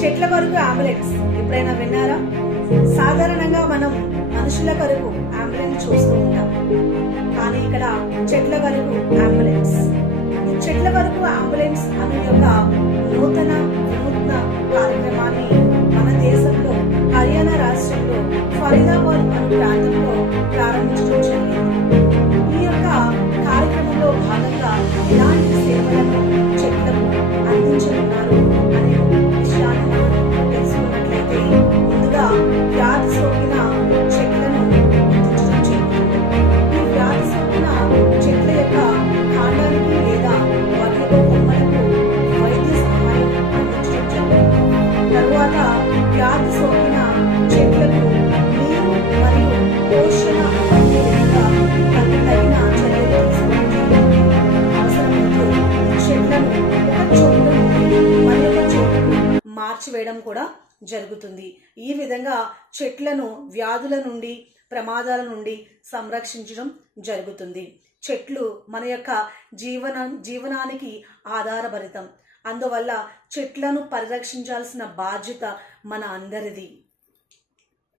చెట్ల కొరకు అంబులెన్స్ ఎప్పుడైనా విన్నారా? సాధారణంగా మనం మనుషుల కొరకు అంబులెన్స్ చూస్తూ ఉంటాం, కానీ ఇక్కడ చెట్ల వరకు అంబులెన్స్. ఈ చెట్ల వరకు అంబులెన్స్ అనే యొక్క నూతన వినూత్న కార్యక్రమాన్ని మన దేశంలో హర్యానా రాష్ట్రంలో ఫరీదాబాద్ అనే ప్రాంతంలో ప్రారంభించడం జరిగింది. ఈ యొక్క కార్యక్రమంలో భాగంగా ఎలాంటి సేవలను చెట్లకు అందించనున్నారు అనే విషయాన్ని మనం తెలుసుకున్నట్లయితే, ముందుగా వ్యాధి సోకిన చెట్లను గుర్తించడం జరుగుతుంది. ఈ వ్యాధి సోకిన చెట్ల యొక్క కాండానికి లేదా వాటి యొక్క కొమ్మలకు వైద్య సహాయం అందించడం జరుగుతుంది. తరువాత వ్యాధి సోకిన చెట్లకు నీరు మరియు పోషణ అందే విధంగా తగిన చర్యలు తీసుకోవడం జరుగుతుంది. అవసరమైతే చెట్లను ఒక చోటు నుండి మరి ఒక చోటుకు మార్చివేయడం కూడా జరుగుతుంది. ఈ విధంగా చెట్లను వ్యాధుల నుండి ప్రమాదాల నుండి సంరక్షించడం జరుగుతుంది. చెట్లు మన యొక్క జీవనానికి ఆధారభరితం. అందువల్ల చెట్లను పరిరక్షించాల్సిన బాధ్యత మన అందరిది.